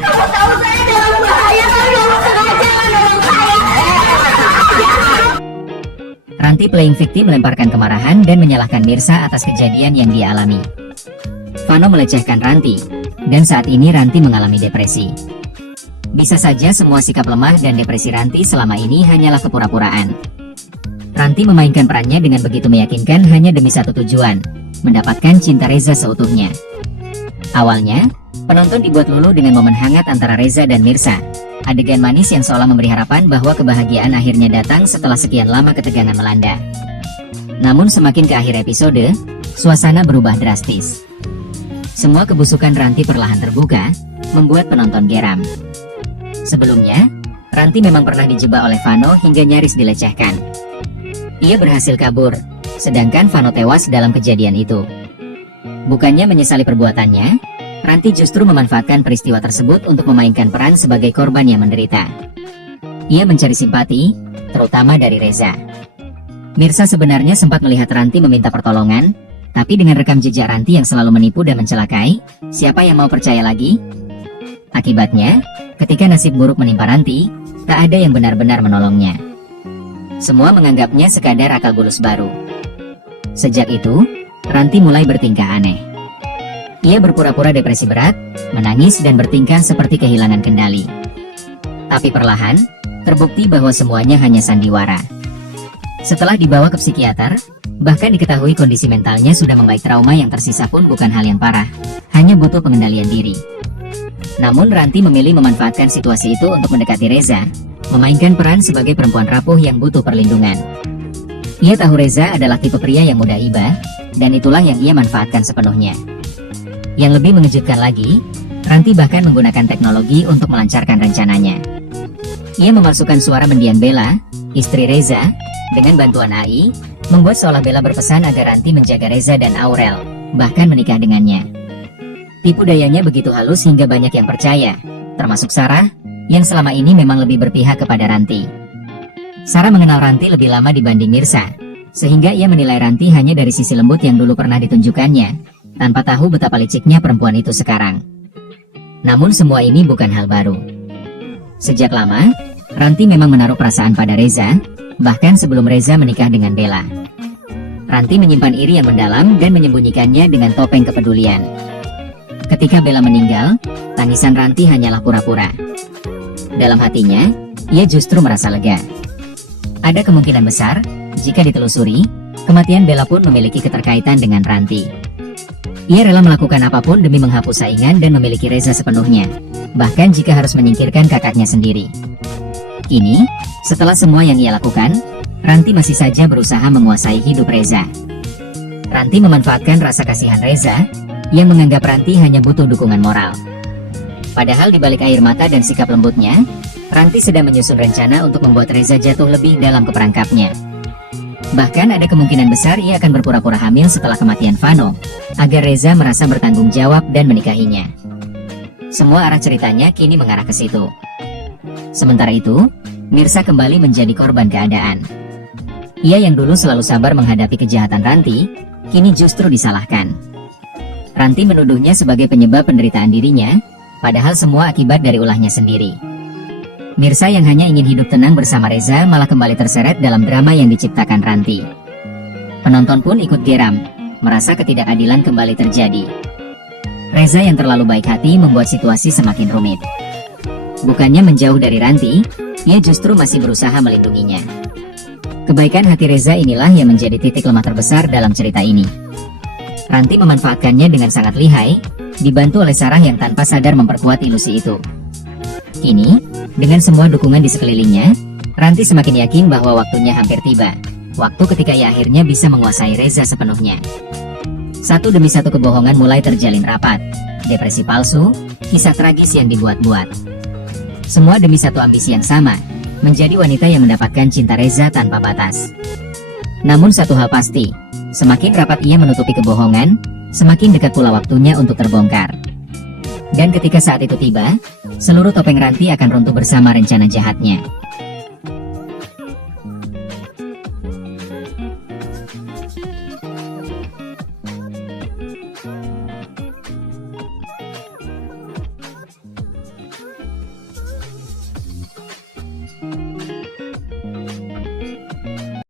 Kamu tahu saya dalam bahaya, tapi kamu sengaja menolong saya. Ranti playing victim melemparkan kemarahan dan menyalahkan Mirsa atas kejadian yang dia alami. Vano melecehkan Ranti, dan saat ini Ranti mengalami depresi. Bisa saja semua sikap lemah dan depresi Ranti selama ini hanyalah kepura-puraan. Ranti memainkan perannya dengan begitu meyakinkan hanya demi satu tujuan, mendapatkan cinta Reza seutuhnya. Awalnya, penonton dibuat luluh dengan momen hangat antara Reza dan Mirsa. Adegan manis yang seolah memberi harapan bahwa kebahagiaan akhirnya datang setelah sekian lama ketegangan melanda. Namun semakin ke akhir episode, suasana berubah drastis. Semua kebusukan Ranti perlahan terbuka, membuat penonton geram. Sebelumnya, Ranti memang pernah dijebak oleh Vano hingga nyaris dilecehkan. Ia berhasil kabur, sedangkan Vano tewas dalam kejadian itu. Bukannya menyesali perbuatannya, Ranti justru memanfaatkan peristiwa tersebut untuk memainkan peran sebagai korban yang menderita. Ia mencari simpati, terutama dari Reza. Mirsa sebenarnya sempat melihat Ranti meminta pertolongan, tapi dengan rekam jejak Ranti yang selalu menipu dan mencelakai, siapa yang mau percaya lagi? Akibatnya, ketika nasib buruk menimpa Ranti, tak ada yang benar-benar menolongnya. Semua menganggapnya sekadar akal bulus baru. Sejak itu, Ranti mulai bertingkah aneh. Ia berpura-pura depresi berat, menangis dan bertingkah seperti kehilangan kendali. Tapi perlahan, terbukti bahwa semuanya hanya sandiwara. Setelah dibawa ke psikiater, bahkan diketahui kondisi mentalnya sudah membaik, trauma yang tersisa pun bukan hal yang parah, hanya butuh pengendalian diri. Namun Ranti memilih memanfaatkan situasi itu untuk mendekati Reza, memainkan peran sebagai perempuan rapuh yang butuh perlindungan. Ia tahu Reza adalah tipe pria yang mudah iba, dan itulah yang ia manfaatkan sepenuhnya. Yang lebih mengejutkan lagi, Ranti bahkan menggunakan teknologi untuk melancarkan rencananya. Ia memasukkan suara mendiang Bella, istri Reza, dengan bantuan AI, membuat seolah Bella berpesan agar Ranti menjaga Reza dan Aurel, bahkan menikah dengannya. Tipu dayanya begitu halus hingga banyak yang percaya, termasuk Sarah, yang selama ini memang lebih berpihak kepada Ranti. Sarah mengenal Ranti lebih lama dibanding Mirsa, sehingga ia menilai Ranti hanya dari sisi lembut yang dulu pernah ditunjukkannya, tanpa tahu betapa liciknya perempuan itu sekarang. Namun semua ini bukan hal baru. Sejak lama, Ranti memang menaruh perasaan pada Reza, bahkan sebelum Reza menikah dengan Bella. Ranti menyimpan iri yang mendalam dan menyembunyikannya dengan topeng kepedulian. Ketika Bella meninggal, tangisan Ranti hanyalah pura-pura. Dalam hatinya, ia justru merasa lega. Ada kemungkinan besar, jika ditelusuri, kematian Bella pun memiliki keterkaitan dengan Ranti. Ia rela melakukan apapun demi menghapus saingan dan memiliki Reza sepenuhnya, bahkan jika harus menyingkirkan kakaknya sendiri. Kini, setelah semua yang ia lakukan, Ranti masih saja berusaha menguasai hidup Reza. Ranti memanfaatkan rasa kasihan Reza, yang menganggap Ranti hanya butuh dukungan moral. Padahal di balik air mata dan sikap lembutnya, Ranti sedang menyusun rencana untuk membuat Reza jatuh lebih dalam ke perangkapnya. Bahkan ada kemungkinan besar ia akan berpura-pura hamil setelah kematian Vano, agar Reza merasa bertanggung jawab dan menikahinya. Semua arah ceritanya kini mengarah ke situ. Sementara itu, Mirsa kembali menjadi korban keadaan. Ia yang dulu selalu sabar menghadapi kejahatan Ranti, kini justru disalahkan. Ranti menuduhnya sebagai penyebab penderitaan dirinya, padahal semua akibat dari ulahnya sendiri. Mirsa yang hanya ingin hidup tenang bersama Reza malah kembali terseret dalam drama yang diciptakan Ranti. Penonton pun ikut geram, merasa ketidakadilan kembali terjadi. Reza yang terlalu baik hati membuat situasi semakin rumit. Bukannya menjauh dari Ranti, ia justru masih berusaha melindunginya. Kebaikan hati Reza inilah yang menjadi titik lemah terbesar dalam cerita ini. Ranti memanfaatkannya dengan sangat lihai, dibantu oleh Sarah yang tanpa sadar memperkuat ilusi itu. Kini, dengan semua dukungan di sekelilingnya, Ranti semakin yakin bahwa waktunya hampir tiba. Waktu ketika ia akhirnya bisa menguasai Reza sepenuhnya. Satu demi satu kebohongan mulai terjalin rapat. Depresi palsu, kisah tragis yang dibuat-buat. Semua demi satu ambisi yang sama, menjadi wanita yang mendapatkan cinta Reza tanpa batas. Namun satu hal pasti, semakin rapat ia menutupi kebohongan, semakin dekat pula waktunya untuk terbongkar. Dan ketika saat itu tiba, seluruh topeng Ranti akan runtuh bersama rencana jahatnya.